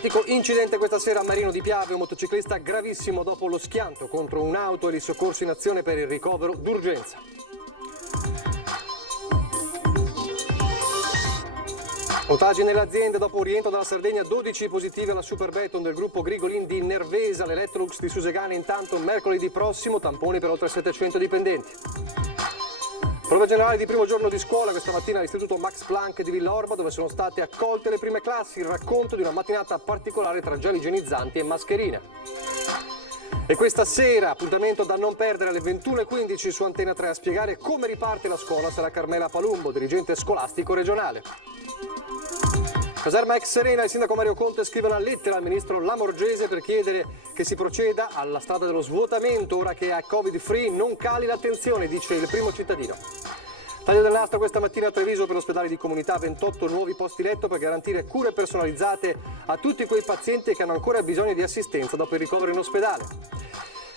Drammatico incidente questa sera a Marino di Piave, un motociclista gravissimo dopo lo schianto contro un'auto e i soccorsi in azione per il ricovero d'urgenza. Ottaggi nelle aziende dopo un rientro dalla Sardegna, 12 positivi alla Superbeton del gruppo Grigolin di Nervesa, l'Electrolux di Susegana. Intanto mercoledì prossimo tamponi per oltre 700 dipendenti. Prova generale di primo giorno di scuola questa mattina all'Istituto Max Planck di Villorba, dove sono state accolte le prime classi. Il racconto di una mattinata particolare tra gel igienizzanti e mascherine. E questa sera, appuntamento da non perdere alle 21:15 su Antena 3, a spiegare come riparte la scuola sarà Carmela Palumbo, dirigente scolastico regionale. Caserma ex Serena, il sindaco Mario Conte scrive una lettera al ministro Lamorgese per chiedere che si proceda alla strada dello svuotamento ora che a Covid free non cali l'attenzione, dice il primo cittadino. Taglio dell'asta questa mattina a Treviso per l'ospedale di comunità, 28 nuovi posti letto per garantire cure personalizzate a tutti quei pazienti che hanno ancora bisogno di assistenza dopo il ricovero in ospedale.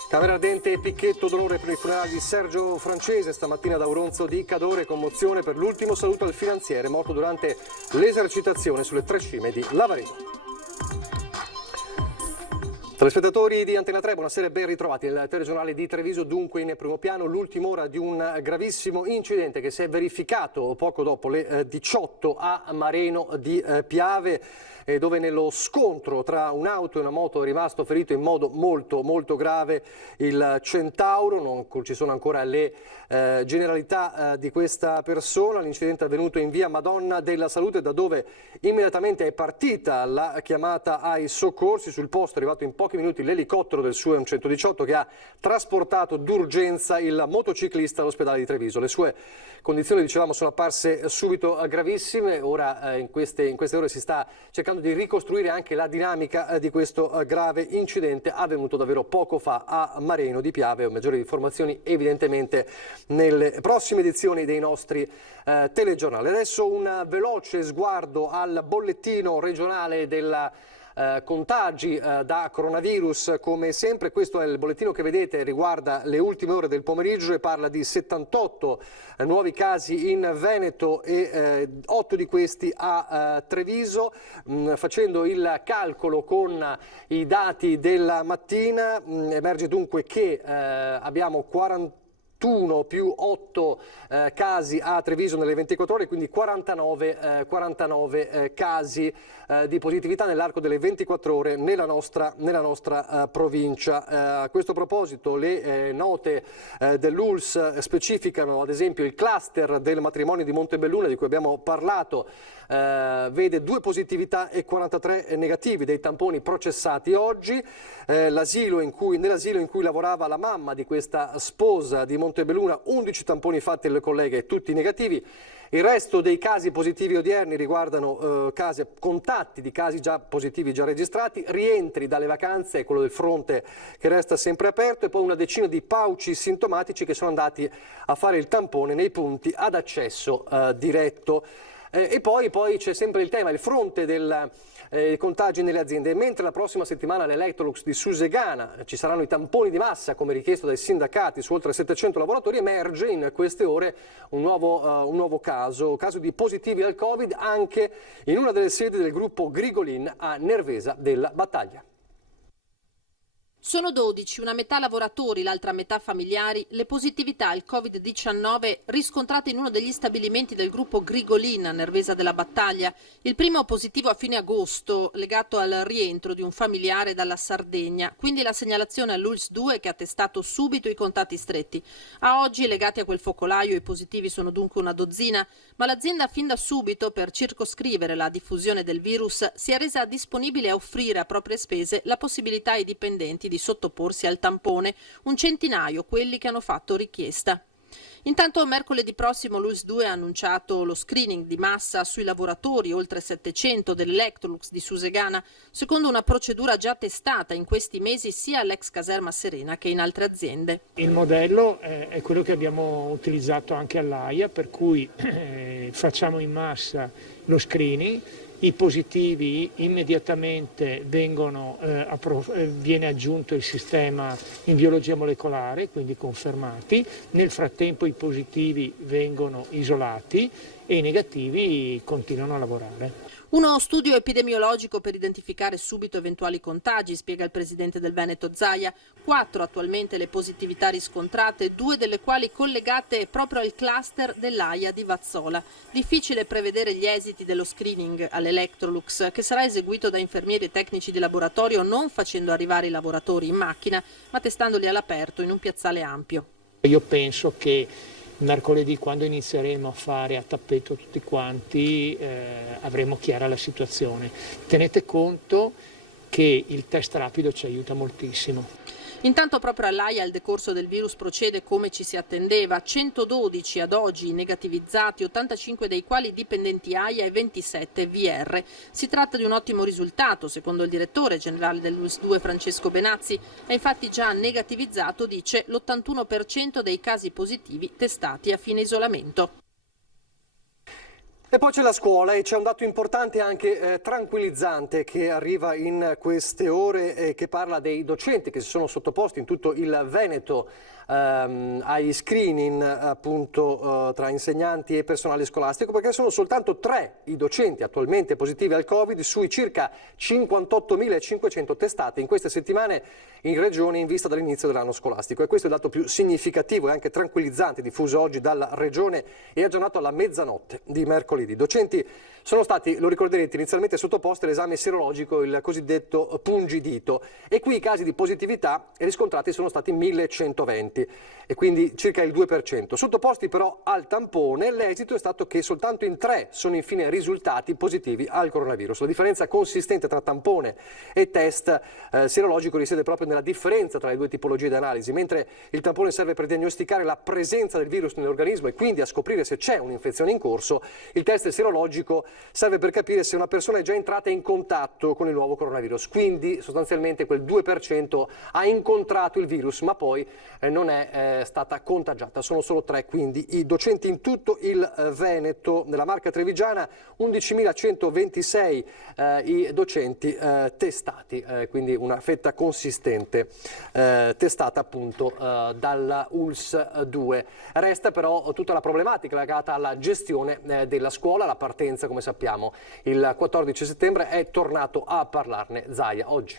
Camera ardente e picchetto d'onore per il funerale di Sergio Francese, stamattina da Auronzo di Cadore, commozione per l'ultimo saluto al finanziere morto durante l'esercitazione sulle 3 cime di Lavaredo. Telespettatori di Antena 3, buonasera e ben ritrovati. Il telegiornale di Treviso dunque in primo piano, l'ultima ora di un gravissimo incidente che si è verificato poco dopo le 18 a Mareno di Piave, dove nello scontro tra un'auto e una moto è rimasto ferito in modo molto grave il Centauro. Non ci sono ancora le generalità di questa persona. L'incidente è avvenuto in via Madonna della Salute, da dove immediatamente è partita la chiamata ai soccorsi. Sul posto è arrivato in pochi minuti l'elicottero del SUEM 118 che ha trasportato d'urgenza il motociclista all'ospedale di Treviso. Le sue condizioni, dicevamo, sono apparse subito gravissime. Ora in queste ore si sta cercando di ricostruire anche la dinamica di questo grave incidente avvenuto davvero poco fa a Mareno di Piave. Maggiori informazioni evidentemente nelle prossime edizioni dei nostri telegiornali. Adesso un veloce sguardo al bollettino regionale della contagi da coronavirus. Come sempre questo è il bollettino che vedete, riguarda le ultime ore del pomeriggio e parla di 78 nuovi casi in Veneto e 8 di questi a Treviso. Facendo il calcolo con i dati della mattina emerge dunque che abbiamo 41 più 8 casi a Treviso nelle 24 ore, quindi 49 casi di positività nell'arco delle 24 ore nella nostra provincia. A questo proposito le note dell'ULSS specificano ad esempio il cluster del matrimonio di Montebelluna di cui abbiamo parlato, vede 2 positività e 43 negativi dei tamponi processati oggi. Nell'asilo in cui lavorava la mamma di questa sposa di Montebelluna, 11 tamponi fatti alle colleghe, tutti negativi. Il resto dei casi positivi odierni riguardano contatti di casi già positivi già registrati, rientri dalle vacanze, quello del fronte che resta sempre aperto, e poi una decina di pauci sintomatici che sono andati a fare il tampone nei punti ad accesso diretto. E poi c'è sempre il tema, il fronte del contagi nelle aziende. Mentre la prossima settimana all'Electrolux di Susegana ci saranno i tamponi di massa come richiesto dai sindacati su oltre 700 lavoratori, emerge in queste ore un nuovo caso di positivi al Covid anche in una delle sedi del gruppo Grigolin a Nervesa della Battaglia. Sono 12, una metà lavoratori, l'altra metà familiari, le positività al Covid-19 riscontrate in uno degli stabilimenti del gruppo Grigolin a Nervesa della Battaglia. Il primo positivo a fine agosto, legato al rientro di un familiare dalla Sardegna, quindi la segnalazione all'ULSS 2 che ha testato subito i contatti stretti. A oggi, legati a quel focolaio, i positivi sono dunque una dozzina, ma l'azienda fin da subito, per circoscrivere la diffusione del virus, si è resa disponibile a offrire a proprie spese la possibilità ai dipendenti di sottoporsi al tampone, un centinaio quelli che hanno fatto richiesta. Intanto mercoledì prossimo l'ULSS 2 ha annunciato lo screening di massa sui lavoratori, oltre 700 dell'Electrolux di Susegana, secondo una procedura già testata in questi mesi sia all'ex caserma Serena che in altre aziende. Il modello è quello che abbiamo utilizzato anche all'AIA, per cui facciamo in massa lo screening. I positivi immediatamente viene aggiunto il sistema in biologia molecolare, quindi confermati. Nel frattempo i positivi vengono isolati e i negativi continuano a lavorare. Uno studio epidemiologico per identificare subito eventuali contagi, spiega il presidente del Veneto Zaia. 4 attualmente le positività riscontrate, 2 delle quali collegate proprio al cluster dell'AIA di Vazzola. Difficile prevedere gli esiti dello screening all'Electrolux, che sarà eseguito da infermieri e tecnici di laboratorio, non facendo arrivare i lavoratori in macchina, ma testandoli all'aperto in un piazzale ampio. Io penso che mercoledì, quando inizieremo a fare a tappeto tutti quanti, avremo chiara la situazione. Tenete conto che il test rapido ci aiuta moltissimo. Intanto proprio all'AIA il decorso del virus procede come ci si attendeva, 112 ad oggi negativizzati, 85 dei quali dipendenti AIA e 27 VR. Si tratta di un ottimo risultato, secondo il direttore generale dell'ULSS 2 Francesco Benazzi. È infatti già negativizzato, dice, l'81% dei casi positivi testati a fine isolamento. E poi c'è la scuola e c'è un dato importante e anche tranquillizzante che arriva in queste ore e che parla dei docenti che si sono sottoposti in tutto il Veneto ai screening appunto tra insegnanti e personale scolastico, perché sono soltanto 3 i docenti attualmente positivi al Covid sui circa 58.500 testate in queste settimane in regione in vista dall'inizio dell'anno scolastico. E questo è il dato più significativo e anche tranquillizzante diffuso oggi dalla regione e aggiornato alla mezzanotte di mercoledì. I docenti sono stati, lo ricorderete, inizialmente sottoposti all'esame serologico, il cosiddetto pungidito, e qui i casi di positività riscontrati sono stati 1.120 e quindi circa il 2%. Sottoposti però al tampone, l'esito è stato che soltanto in 3 sono infine risultati positivi al coronavirus. La differenza consistente tra tampone e test serologico risiede proprio nella differenza tra le due tipologie di analisi. Mentre il tampone serve per diagnosticare la presenza del virus nell'organismo e quindi a scoprire se c'è un'infezione in corso, il test serologico serve per capire se una persona è già entrata in contatto con il nuovo coronavirus. Quindi sostanzialmente quel 2% ha incontrato il virus ma poi non è stata contagiata. Sono solo 3 quindi i docenti in tutto il Veneto. Nella Marca Trevigiana 11.126 i docenti testati, quindi una fetta consistente testata appunto dalla ULSS 2. Resta però tutta la problematica legata alla gestione della scuola, la partenza come sappiamo il 14 settembre, è tornato a parlarne Zaia oggi.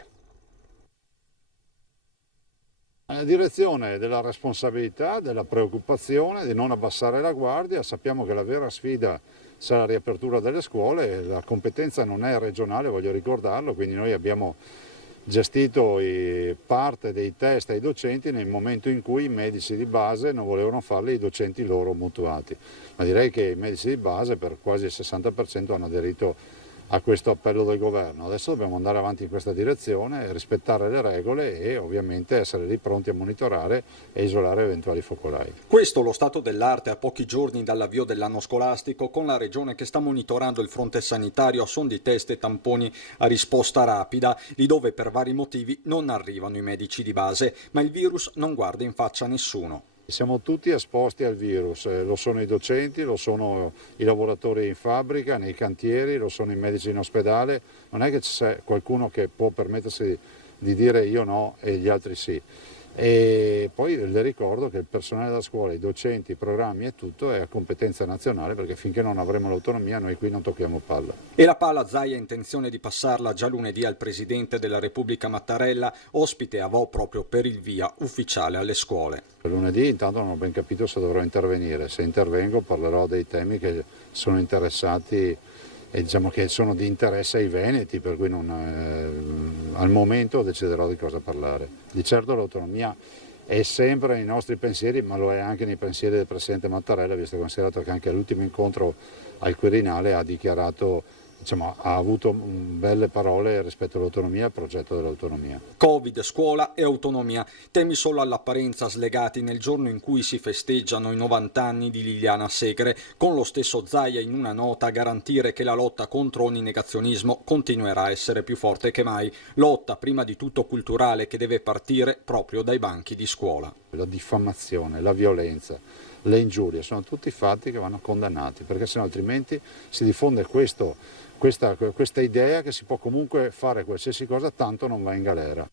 Nella direzione della responsabilità, della preoccupazione, di non abbassare la guardia. Sappiamo che la vera sfida sarà la riapertura delle scuole, la competenza non è regionale, voglio ricordarlo, quindi noi abbiamo gestito parte dei test ai docenti nel momento in cui i medici di base non volevano farli i docenti loro mutuati. Ma direi che i medici di base per quasi il 60% hanno aderito a questo appello del governo. Adesso dobbiamo andare avanti in questa direzione, rispettare le regole e ovviamente essere lì pronti a monitorare e isolare eventuali focolai. Questo lo stato dell'arte a pochi giorni dall'avvio dell'anno scolastico, con la regione che sta monitorando il fronte sanitario a suon di test e tamponi a risposta rapida, lì dove per vari motivi non arrivano i medici di base, ma il virus non guarda in faccia a nessuno. Siamo tutti esposti al virus, lo sono i docenti, lo sono i lavoratori in fabbrica, nei cantieri, lo sono i medici in ospedale, non è che c'è qualcuno che può permettersi di dire io no e gli altri sì. E poi le ricordo che il personale della scuola, i docenti, i programmi e tutto è a competenza nazionale, perché finché non avremo l'autonomia noi qui non tocchiamo palla. E la palla Zaia ha intenzione di passarla già lunedì al Presidente della Repubblica Mattarella, ospite a Vo proprio per il via ufficiale alle scuole. Lunedì intanto non ho ben capito se dovrò intervenire, se intervengo parlerò dei temi che sono interessati e diciamo che sono di interesse ai veneti, per cui al momento deciderò di cosa parlare. Di certo l'autonomia è sempre nei nostri pensieri, ma lo è anche nei pensieri del Presidente Mattarella, visto considerato che anche all'ultimo incontro al Quirinale ha dichiarato, diciamo, ha avuto belle parole rispetto all'autonomia e al progetto dell'autonomia. Covid, scuola e autonomia, temi solo all'apparenza slegati nel giorno in cui si festeggiano i 90 anni di Liliana Segre, con lo stesso Zaia in una nota a garantire che la lotta contro ogni negazionismo continuerà a essere più forte che mai, lotta prima di tutto culturale che deve partire proprio dai banchi di scuola. La diffamazione, la violenza, le ingiurie sono tutti fatti che vanno condannati, perché sennò altrimenti si diffonde questa idea che si può comunque fare qualsiasi cosa, tanto non va in galera.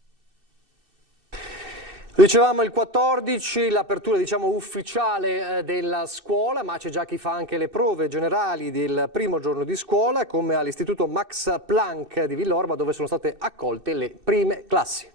Dicevamo il 14, l'apertura ufficiale della scuola, ma c'è già chi fa anche le prove generali del primo giorno di scuola, come all'Istituto Max Planck di Villorba, dove sono state accolte le prime classi.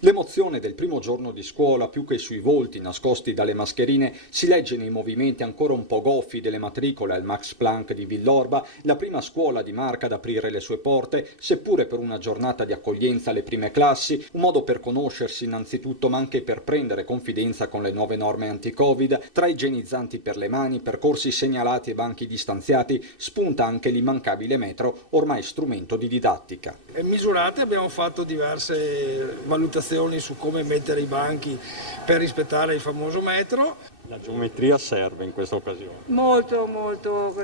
L'emozione del primo giorno di scuola, più che sui volti nascosti dalle mascherine, si legge nei movimenti ancora un po' goffi delle matricole al Max Planck di Villorba, la prima scuola di Marca ad aprire le sue porte, seppure per una giornata di accoglienza alle prime classi, un modo per conoscersi innanzitutto, ma anche per prendere confidenza con le nuove norme anti-Covid. Tra igienizzanti per le mani, percorsi segnalati e banchi distanziati, spunta anche l'immancabile metro, ormai strumento di didattica. Misurate, abbiamo fatto diverse valutazioni su come mettere i banchi per rispettare il famoso metro. La geometria serve in questa occasione? Molto,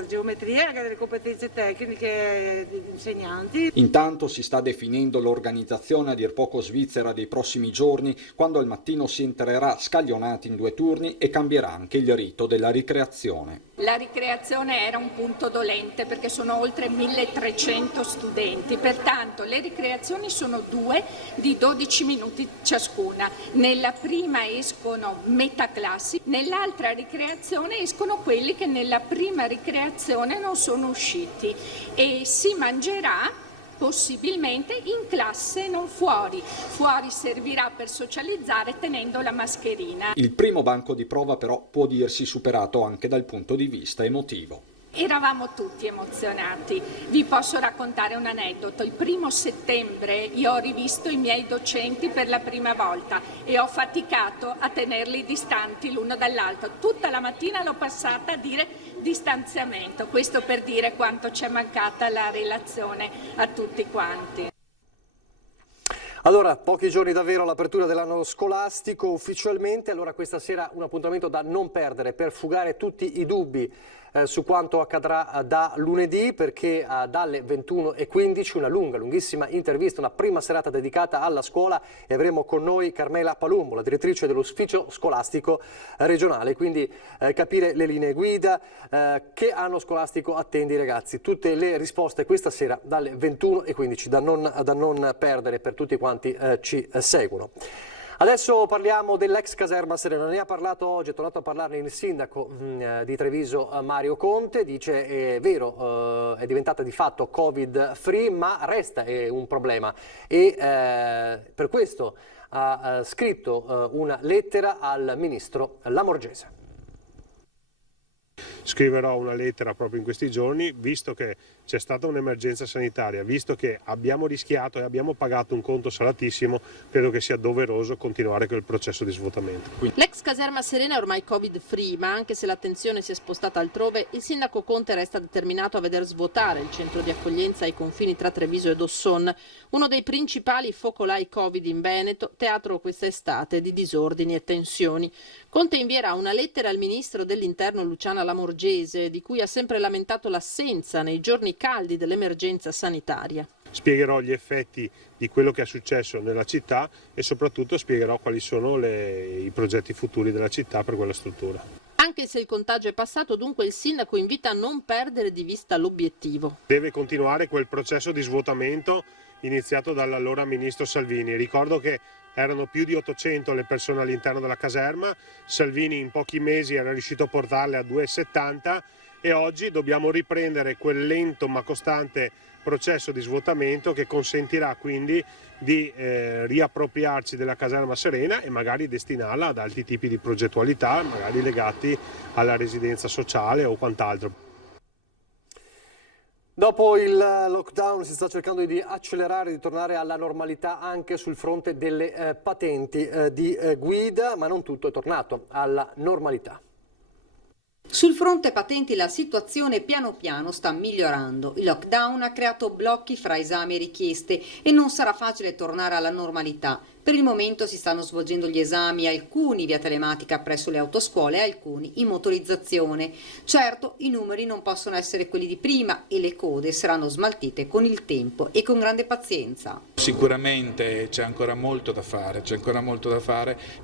geometria e anche delle competenze tecniche degli insegnanti. Intanto si sta definendo l'organizzazione a dir poco svizzera dei prossimi giorni, quando al mattino si entrerà scaglionati in 2 turni e cambierà anche il rito della ricreazione. La ricreazione era un punto dolente perché sono oltre 1300 studenti, pertanto le ricreazioni sono 2 di 12 minuti ciascuna. Nella prima escono metà classi, nell'altra ricreazione escono quelli che nella prima ricreazione non sono usciti e si mangerà possibilmente in classe, non fuori. Fuori servirà per socializzare tenendo la mascherina. Il primo banco di prova però può dirsi superato anche dal punto di vista emotivo. Eravamo tutti emozionati. Vi posso raccontare un aneddoto. Il 1° settembre io ho rivisto i miei docenti per la prima volta e ho faticato a tenerli distanti l'uno dall'altro. Tutta la mattina l'ho passata a dire distanziamento. Questo per dire quanto ci è mancata la relazione a tutti quanti. Allora, pochi giorni davvero all'apertura dell'anno scolastico ufficialmente, allora questa sera un appuntamento da non perdere per fugare tutti i dubbi su quanto accadrà da lunedì, perché dalle 21:15 una lunghissima intervista, una prima serata dedicata alla scuola e avremo con noi Carmela Palumbo, la direttrice dell'ufficio scolastico regionale, quindi capire le linee guida, che anno scolastico attende i ragazzi, tutte le risposte questa sera dalle 21:15 da non perdere per tutti quanti ci seguono. Adesso parliamo dell'ex caserma Serena, ne ha parlato oggi, è tornato a parlarne il sindaco di Treviso Mario Conte, dice è vero, è diventata di fatto Covid free, ma resta un problema e per questo ha scritto una lettera al ministro Lamorgese. Scriverò una lettera proprio in questi giorni, visto che c'è stata un'emergenza sanitaria, visto che abbiamo rischiato e abbiamo pagato un conto salatissimo, credo che sia doveroso continuare quel processo di svuotamento. L'ex caserma Serena è ormai Covid free, ma anche se l'attenzione si è spostata altrove, il sindaco Conte resta determinato a veder svuotare il centro di accoglienza ai confini tra Treviso ed Osson, uno dei principali focolai Covid in Veneto, teatro quest'estate di disordini e tensioni. Conte invierà una lettera al ministro dell'Interno Luciana Lamorgese, di cui ha sempre lamentato l'assenza nei giorni caldi dell'emergenza sanitaria. Spiegherò gli effetti di quello che è successo nella città e soprattutto spiegherò quali sono i progetti futuri della città per quella struttura. Anche se il contagio è passato, dunque il sindaco invita a non perdere di vista l'obiettivo. Deve continuare quel processo di svuotamento iniziato dall'allora ministro Salvini. Ricordo che erano più di 800 le persone all'interno della caserma, Salvini in pochi mesi era riuscito a portarle a 270 e oggi dobbiamo riprendere quel lento ma costante processo di svuotamento che consentirà quindi di riappropriarci della caserma Serena e magari destinarla ad altri tipi di progettualità, magari legati alla residenza sociale o quant'altro. Dopo il lockdown si sta cercando di accelerare, di tornare alla normalità anche sul fronte delle patenti di guida, ma non tutto è tornato alla normalità. Sul fronte patenti la situazione piano piano sta migliorando. Il lockdown ha creato blocchi fra esami e richieste e non sarà facile tornare alla normalità. Per il momento si stanno svolgendo gli esami, alcuni via telematica presso le autoscuole e alcuni in motorizzazione. Certo, i numeri non possono essere quelli di prima e le code saranno smaltite con il tempo e con grande pazienza. Sicuramente c'è ancora molto da fare,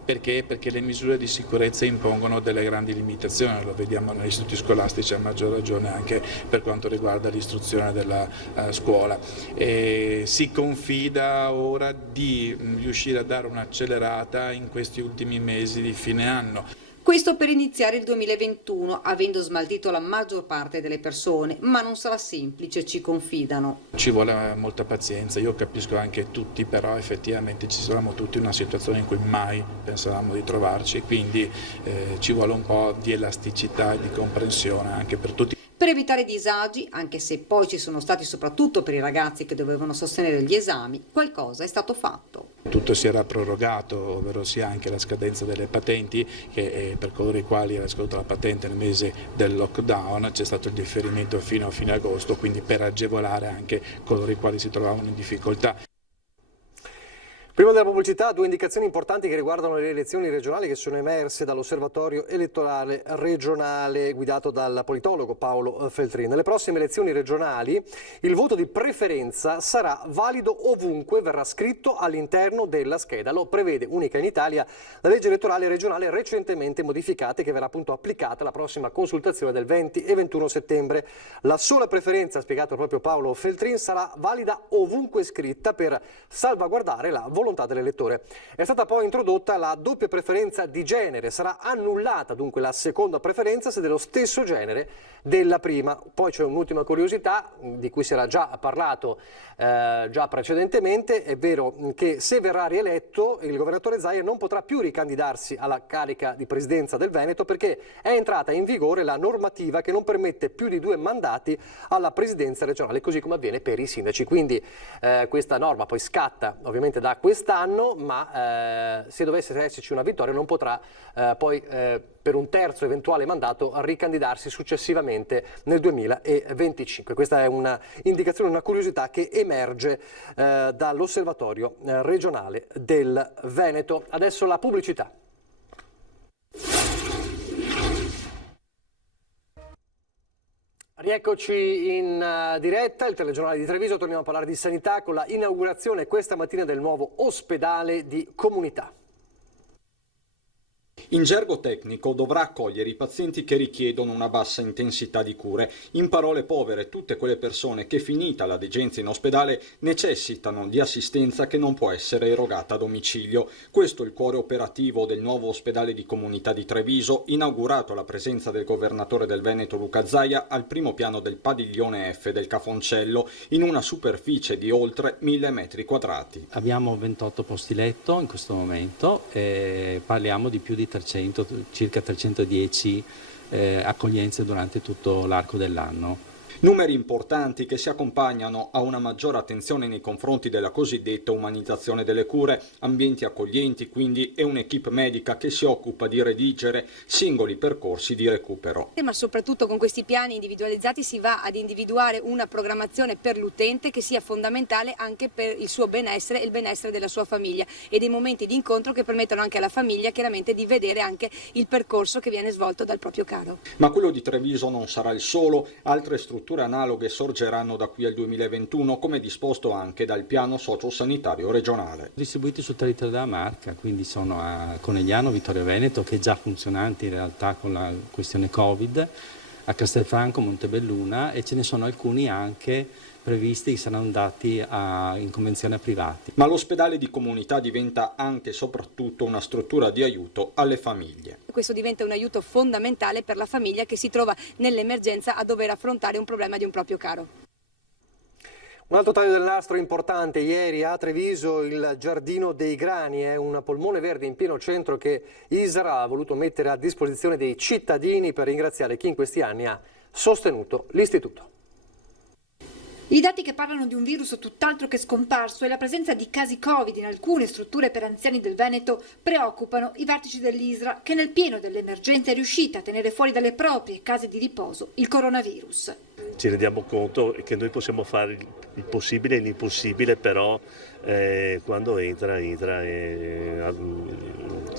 perché le misure di sicurezza impongono delle grandi limitazioni, lo vediamo negli istituti scolastici a maggior ragione anche per quanto riguarda l'istruzione della scuola. Si confida ora di riuscire a dare un'accelerata in questi ultimi mesi di fine anno. Questo per iniziare il 2021, avendo smaltito la maggior parte delle persone, ma non sarà semplice, ci confidano. Ci vuole molta pazienza, io capisco anche tutti, però effettivamente ci siamo tutti in una situazione in cui mai pensavamo di trovarci, quindi ci vuole un po' di elasticità e di comprensione anche per tutti. Per evitare disagi, anche se poi ci sono stati soprattutto per i ragazzi che dovevano sostenere gli esami, qualcosa è stato fatto. Tutto si era prorogato, ovvero sia anche la scadenza delle patenti, che per coloro i quali era scaduta la patente nel mese del lockdown c'è stato il differimento fino a fine agosto, quindi per agevolare anche coloro i quali si trovavano in difficoltà. Prima della pubblicità, due indicazioni importanti che riguardano le elezioni regionali che sono emerse dall'Osservatorio elettorale regionale guidato dal politologo Paolo Feltrin. Nelle prossime elezioni regionali il voto di preferenza sarà valido ovunque verrà scritto all'interno della scheda. Lo prevede, unica in Italia, la legge elettorale regionale recentemente modificata, che verrà appunto applicata alla prossima consultazione del 20 e 21 settembre. La sola preferenza, ha spiegato proprio Paolo Feltrin, sarà valida ovunque scritta per salvaguardare la volontà dell'elettore. È stata poi introdotta la doppia preferenza di genere, sarà annullata dunque la seconda preferenza se dello stesso genere della prima. Poi c'è un'ultima curiosità di cui si era già parlato già precedentemente, è vero che se verrà rieletto il governatore Zaia non potrà più ricandidarsi alla carica di presidenza del Veneto, perché è entrata in vigore la normativa che non permette più di 2 mandati alla presidenza regionale, così come avviene per i sindaci. Quindi questa norma poi scatta ovviamente da quest'anno, ma se dovesse esserci una vittoria non potrà poi per un terzo eventuale mandato ricandidarsi successivamente nel 2025. Questa è una indicazione, una curiosità che emerge dall'Osservatorio regionale del Veneto. Adesso la pubblicità. Rieccoci in diretta, il telegiornale di Treviso, torniamo a parlare di sanità con la inaugurazione questa mattina del nuovo ospedale di comunità. In gergo tecnico dovrà accogliere i pazienti che richiedono una bassa intensità di cure. In parole povere, tutte quelle persone che, finita la degenza in ospedale, necessitano di assistenza che non può essere erogata a domicilio. Questo è il cuore operativo del nuovo ospedale di comunità di Treviso, inaugurato alla presenza del governatore del Veneto Luca Zaia al primo piano del padiglione F del Cafoncello, in una superficie di oltre 1000 metri quadrati. Abbiamo 28 posti letto in questo momento, parliamo di più di circa 310 accoglienze durante tutto l'arco dell'anno. Numeri importanti che si accompagnano a una maggiore attenzione nei confronti della cosiddetta umanizzazione delle cure, ambienti accoglienti quindi e un'equipe medica che si occupa di redigere singoli percorsi di recupero. Ma soprattutto con questi piani individualizzati si va ad individuare una programmazione per l'utente che sia fondamentale anche per il suo benessere e il benessere della sua famiglia, e dei momenti di incontro che permettono anche alla famiglia chiaramente di vedere anche il percorso che viene svolto dal proprio caro. Ma quello di Treviso non sarà il solo, altre strutture analoghe sorgeranno da qui al 2021, come disposto anche dal piano sociosanitario regionale. Distribuiti sul territorio della Marca, quindi sono a Conegliano, Vittorio Veneto, che è già funzionante in realtà con la questione Covid, a Castelfranco, Montebelluna, e ce ne sono alcuni anche previsti che saranno dati in convenzione a privati. Ma l'ospedale di comunità diventa anche e soprattutto una struttura di aiuto alle famiglie. Questo diventa un aiuto fondamentale per la famiglia che si trova nell'emergenza a dover affrontare un problema di un proprio caro. Un altro taglio del nastro importante ieri a Treviso, il Giardino dei Grani, è un polmone verde in pieno centro che ISRA ha voluto mettere a disposizione dei cittadini per ringraziare chi in questi anni ha sostenuto l'istituto. I dati che parlano di un virus tutt'altro che scomparso e la presenza di casi Covid in alcune strutture per anziani del Veneto preoccupano i vertici dell'ISRA, che nel pieno dell'emergenza è riuscita a tenere fuori dalle proprie case di riposo il coronavirus. Ci rendiamo conto che noi possiamo fare il possibile e l'impossibile, però quando entra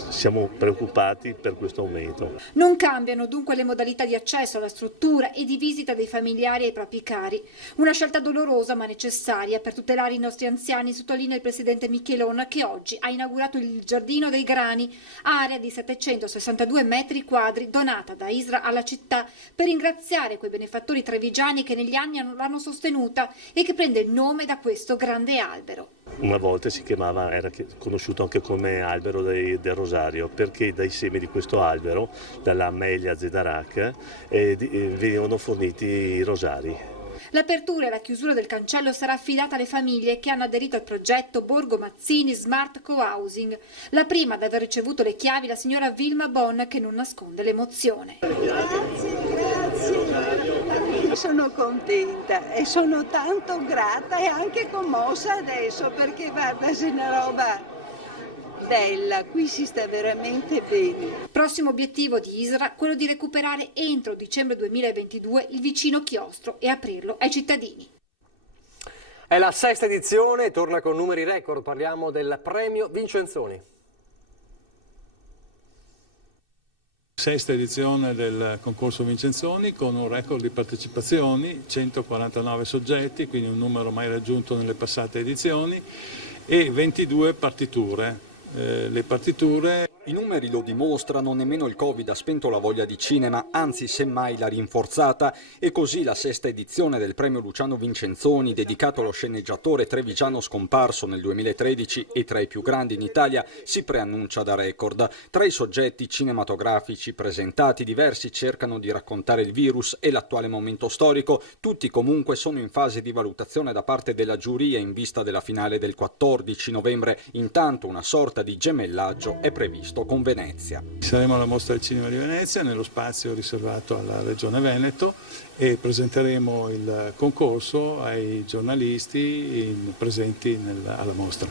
siamo preoccupati per questo aumento. Non cambiano dunque le modalità di accesso alla struttura e di visita dei familiari ai propri cari. Una scelta dolorosa ma necessaria per tutelare i nostri anziani, sottolinea il presidente Michelon, che oggi ha inaugurato il Giardino dei Grani, area di 762 metri quadri donata da ISRA alla città per ringraziare quei benefattori trevigiani che negli anni l'hanno sostenuta e che prende il nome da questo grande albero. Una volta si chiamava, era conosciuto anche come albero del Rosario, perché dai semi di questo albero, dalla Amelia Zedarac, venivano forniti i rosari. L'apertura e la chiusura del cancello sarà affidata alle famiglie che hanno aderito al progetto Borgo Mazzini Smart Co-Housing. La prima ad aver ricevuto le chiavi la signora Vilma Bon, che non nasconde l'emozione. Grazie. Sono contenta e sono tanto grata e anche commossa adesso, perché guarda, se è una roba bella, qui si sta veramente bene. Prossimo obiettivo di ISRA, quello di recuperare entro dicembre 2022 il vicino chiostro e aprirlo ai cittadini. È la 6ª edizione, torna con numeri record, parliamo del premio Vincenzoni. 6ª edizione del concorso Vincenzoni con un record di partecipazioni, 149 soggetti, quindi un numero mai raggiunto nelle passate edizioni, e 22 partiture. Le partiture... I numeri lo dimostrano, nemmeno il Covid ha spento la voglia di cinema, anzi semmai l'ha rinforzata, e così la 6ª edizione del premio Luciano Vincenzoni, dedicato allo sceneggiatore trevigiano scomparso nel 2013 e tra i più grandi in Italia, si preannuncia da record. Tra i soggetti cinematografici presentati, diversi cercano di raccontare il virus e l'attuale momento storico, tutti comunque sono in fase di valutazione da parte della giuria in vista della finale del 14 novembre, intanto una sorta di gemellaggio è previsto con Venezia. Saremo alla Mostra del Cinema di Venezia, nello spazio riservato alla Regione Veneto, e presenteremo il concorso ai giornalisti presenti alla mostra.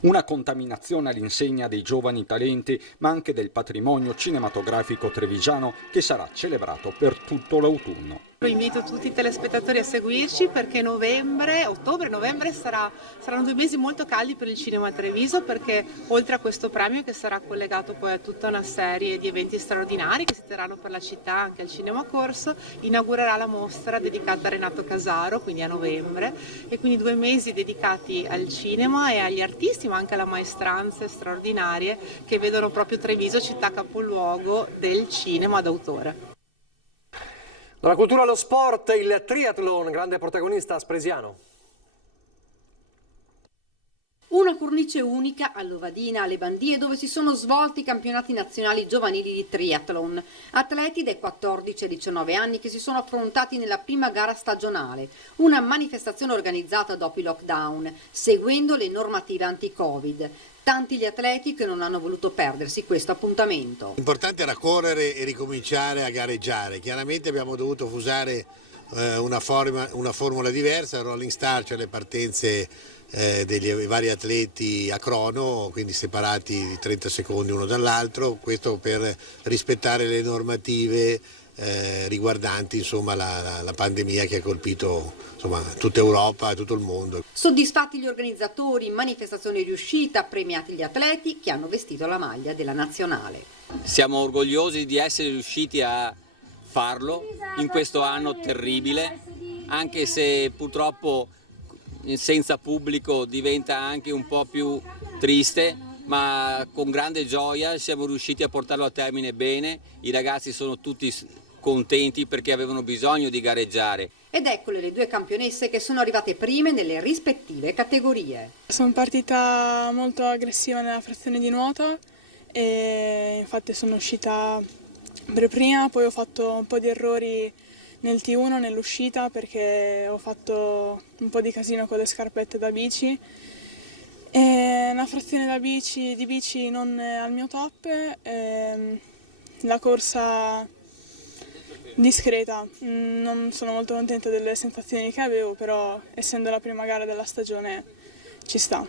Una contaminazione all'insegna dei giovani talenti, ma anche del patrimonio cinematografico trevigiano, che sarà celebrato per tutto l'autunno. Invito tutti i telespettatori a seguirci, perché ottobre-novembre saranno 2 mesi molto caldi per il cinema a Treviso, perché oltre a questo premio, che sarà collegato poi a tutta una serie di eventi straordinari che si terranno per la città, anche al Cinema Corso, inaugurerà la mostra dedicata a Renato Casaro, quindi a novembre, e quindi 2 mesi dedicati al cinema e agli artisti, ma anche alle maestranze straordinarie che vedono proprio Treviso città capoluogo del cinema d'autore. Dalla cultura allo sport, il triathlon, grande protagonista Aspresiano. Una cornice unica all'Ovadina, alle Bandie, dove si sono svolti i campionati nazionali giovanili di triathlon. Atleti dai 14 ai 19 anni che si sono affrontati nella prima gara stagionale, una manifestazione organizzata dopo il lockdown, seguendo le normative anti-Covid. Tanti gli atleti che non hanno voluto perdersi questo appuntamento. L'importante era correre e ricominciare a gareggiare. Chiaramente abbiamo dovuto usare una formula diversa, il rolling start, cioè le partenze degli vari atleti a crono, quindi separati di 30 secondi uno dall'altro, questo per rispettare le normative riguardanti insomma, la pandemia che ha colpito insomma, tutta Europa e tutto il mondo. Soddisfatti gli organizzatori, manifestazione riuscita, premiati gli atleti che hanno vestito la maglia della nazionale. Siamo orgogliosi di essere riusciti a farlo in questo anno terribile, anche se purtroppo senza pubblico diventa anche un po' più triste, ma con grande gioia siamo riusciti a portarlo a termine bene. I ragazzi sono tutti contenti perché avevano bisogno di gareggiare. Ed eccole le 2 campionesse che sono arrivate prime nelle rispettive categorie. Sono partita molto aggressiva nella frazione di nuoto e infatti sono uscita per prima, poi ho fatto un po' di errori nel T1 nell'uscita perché ho fatto un po' di casino con le scarpette da bici. E una frazione di bici non al mio top, la corsa discreta, non sono molto contenta delle sensazioni che avevo, però essendo la prima gara della stagione ci sta.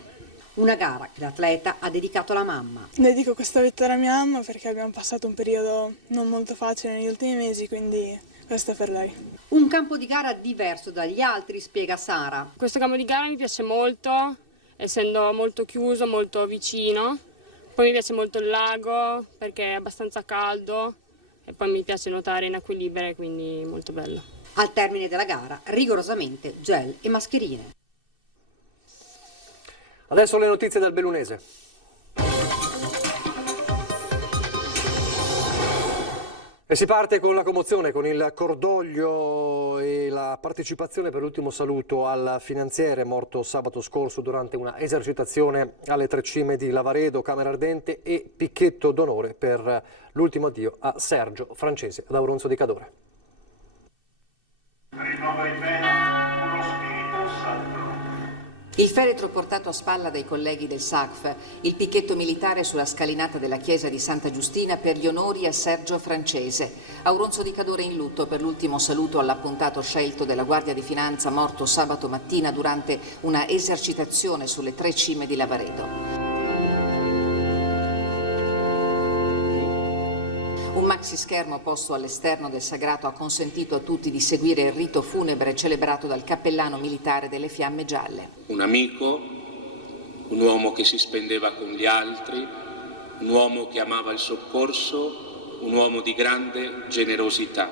Una gara che l'atleta ha dedicato alla mamma. Dedico questa vittoria a mia mamma perché abbiamo passato un periodo non molto facile negli ultimi mesi, quindi questo è per lei. Un campo di gara diverso dagli altri, spiega Sara. Questo campo di gara mi piace molto, essendo molto chiuso, molto vicino, Poi mi piace molto il lago perché è abbastanza caldo e poi mi piace nuotare in acqua libera, quindi molto bello. Al termine della gara, rigorosamente gel e mascherine. Adesso le notizie dal Bellunese. E si parte con la commozione, con il cordoglio e la partecipazione per l'ultimo saluto al finanziere morto sabato scorso durante una esercitazione alle Tre Cime di Lavaredo, Camera Ardente, e picchetto d'onore per l'ultimo addio a Sergio Francese ad Auronzo di Cadore. Il feretro portato a spalla dai colleghi del SACF, il picchetto militare sulla scalinata della chiesa di Santa Giustina per gli onori a Sergio Francese. Auronzo di Cadore in lutto per l'ultimo saluto all'appuntato scelto della Guardia di Finanza morto sabato mattina durante una esercitazione sulle Tre Cime di Lavaredo. Un maxi schermo posto all'esterno del sagrato ha consentito a tutti di seguire il rito funebre celebrato dal cappellano militare delle Fiamme Gialle. Un amico, un uomo che si spendeva con gli altri, un uomo che amava il soccorso, un uomo di grande generosità.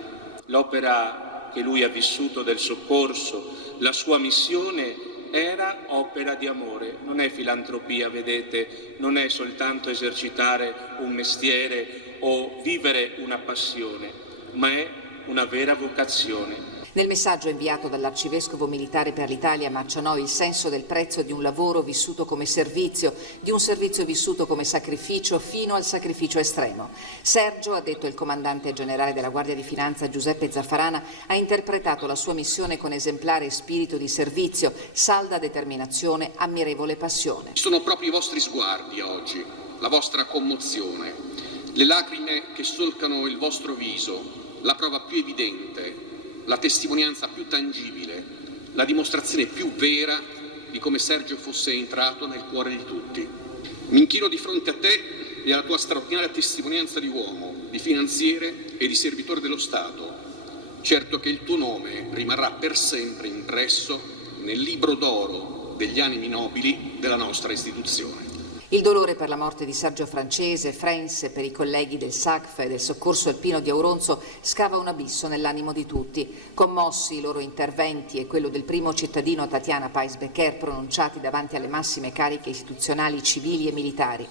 L'opera che lui ha vissuto del soccorso, la sua missione era opera di amore, non è filantropia, vedete, non è soltanto esercitare un mestiere o vivere una passione, ma è una vera vocazione. Nel messaggio inviato dall'arcivescovo militare per l'Italia Marcianò il senso del prezzo di un lavoro vissuto come servizio, di un servizio vissuto come sacrificio fino al sacrificio estremo. Sergio, ha detto il comandante generale della Guardia di Finanza Giuseppe Zaffarana, ha interpretato la sua missione con esemplare spirito di servizio, salda determinazione, ammirevole passione. Sono proprio i vostri sguardi oggi, la vostra commozione, le lacrime che solcano il vostro viso, la prova più evidente, la testimonianza più tangibile, la dimostrazione più vera di come Sergio fosse entrato nel cuore di tutti. Mi inchino di fronte a te e alla tua straordinaria testimonianza di uomo, di finanziere e di servitore dello Stato. Certo che il tuo nome rimarrà per sempre impresso nel libro d'oro degli animi nobili della nostra istituzione. Il dolore per la morte di Sergio Francese, Frense, per i colleghi del SACF e del Soccorso Alpino di Auronzo scava un abisso nell'animo di tutti. Commossi i loro interventi e quello del primo cittadino Tatiana Pais-Becker pronunciati davanti alle massime cariche istituzionali civili e militari.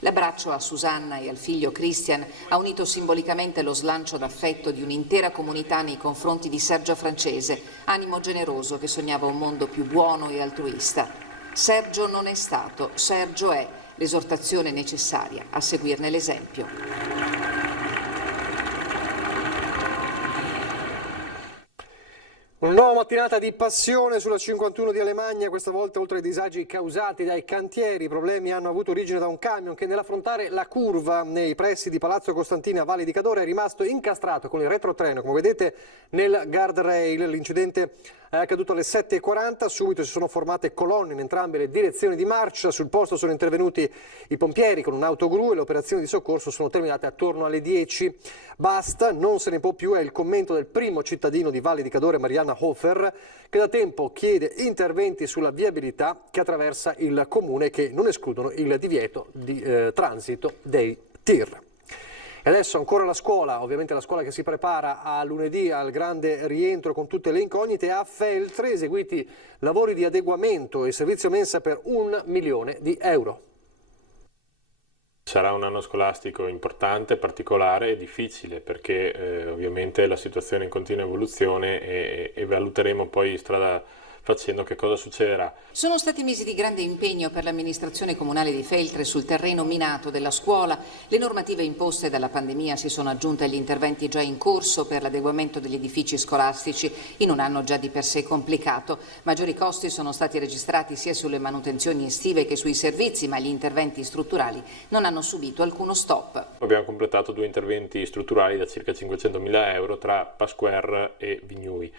L'abbraccio a Susanna e al figlio Christian ha unito simbolicamente lo slancio d'affetto di un'intera comunità nei confronti di Sergio Francese, animo generoso che sognava un mondo più buono e altruista. Sergio non è stato, Sergio è. L'esortazione necessaria a seguirne l'esempio. Una nuova mattinata di passione sulla 51 di Alemagna, questa volta oltre ai disagi causati dai cantieri, i problemi hanno avuto origine da un camion che nell'affrontare la curva nei pressi di Palazzo Costantini a Valle di Cadore è rimasto incastrato con il retrotreno, come vedete, nel guardrail. L'incidente è accaduto alle 7:40, subito si sono formate colonne in entrambe le direzioni di marcia, sul posto sono intervenuti i pompieri con un'autogru e le operazioni di soccorso sono terminate attorno alle 10. Basta, non se ne può più, è il commento del primo cittadino di Valle di Cadore, Marianna Hofer, che da tempo chiede interventi sulla viabilità che attraversa il comune che non escludono il divieto di transito dei tir. E adesso ancora la scuola, ovviamente la scuola che si prepara a lunedì al grande rientro con tutte le incognite. A Feltre eseguiti lavori di adeguamento e servizio mensa per 1 milione di euro. Sarà un anno scolastico importante, particolare e difficile perché ovviamente la situazione è in continua evoluzione e valuteremo poi strada facendo che cosa succederà. Sono stati mesi di grande impegno per l'amministrazione comunale di Feltre sul terreno minato della scuola. Le normative imposte dalla pandemia si sono aggiunte agli interventi già in corso per l'adeguamento degli edifici scolastici in un anno già di per sé complicato. Maggiori costi sono stati registrati sia sulle manutenzioni estive che sui servizi, ma gli interventi strutturali non hanno subito alcuno stop. Abbiamo completato 2 interventi strutturali da circa 500.000 euro tra Pasquer e Vignui.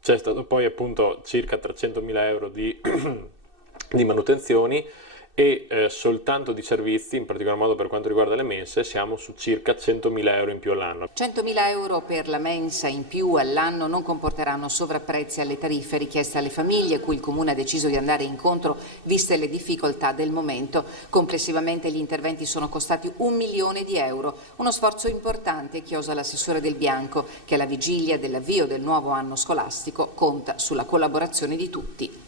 C'è stato poi appunto circa 300.000 euro di manutenzioni e soltanto di servizi, in particolar modo per quanto riguarda le mense, siamo su circa 100.000 euro in più all'anno. 100.000 euro per la mensa in più all'anno non comporteranno sovrapprezzi alle tariffe richieste alle famiglie, cui il Comune ha deciso di andare incontro viste le difficoltà del momento. Complessivamente gli interventi sono costati 1 milione di euro, uno sforzo importante, chiosa l'assessore Del Bianco, che alla vigilia dell'avvio del nuovo anno scolastico conta sulla collaborazione di tutti.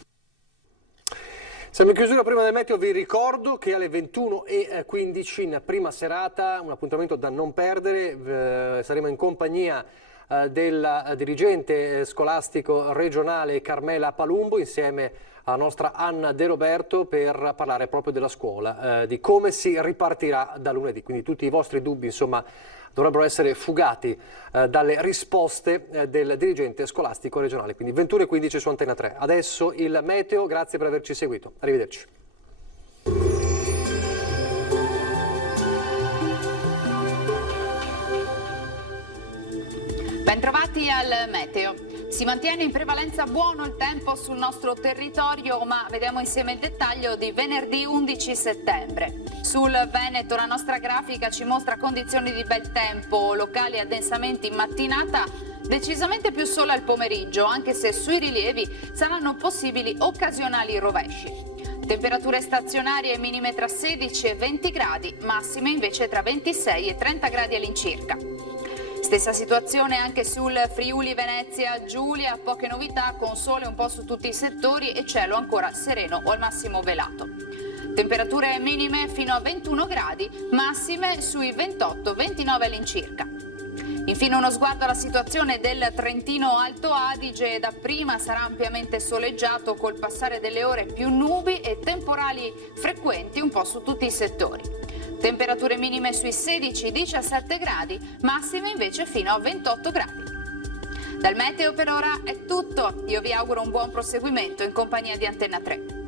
Siamo in chiusura. Prima del meteo vi ricordo che alle 21:15 in prima serata, un appuntamento da non perdere, saremo in compagnia del dirigente scolastico regionale Carmela Palumbo insieme alla nostra Anna De Roberto per parlare proprio della scuola, di come si ripartirà da lunedì. Quindi tutti i vostri dubbi, insomma, dovrebbero essere fugati dalle risposte del dirigente scolastico regionale. Quindi 21:15 su Antena 3. Adesso il meteo, grazie per averci seguito. Arrivederci. Bentrovati al meteo. Si mantiene in prevalenza buono il tempo sul nostro territorio, ma vediamo insieme il dettaglio di venerdì 11 settembre. Sul Veneto la nostra grafica ci mostra condizioni di bel tempo, locali addensamenti in mattinata, decisamente più sole al pomeriggio, anche se sui rilievi saranno possibili occasionali rovesci. Temperature stazionarie minime tra 16 e 20 gradi, massime invece tra 26 e 30 gradi all'incirca. Stessa situazione anche sul Friuli Venezia Giulia, poche novità con sole un po' su tutti i settori e cielo ancora sereno o al massimo velato. Temperature minime fino a 21 gradi, massime sui 28-29 all'incirca. Infine uno sguardo alla situazione del Trentino Alto Adige. Dapprima sarà ampiamente soleggiato col passare delle ore, più nubi e temporali frequenti un po' su tutti i settori. Temperature minime sui 16-17 gradi, massime invece fino a 28 gradi. Dal meteo per ora è tutto, io vi auguro un buon proseguimento in compagnia di Antena 3.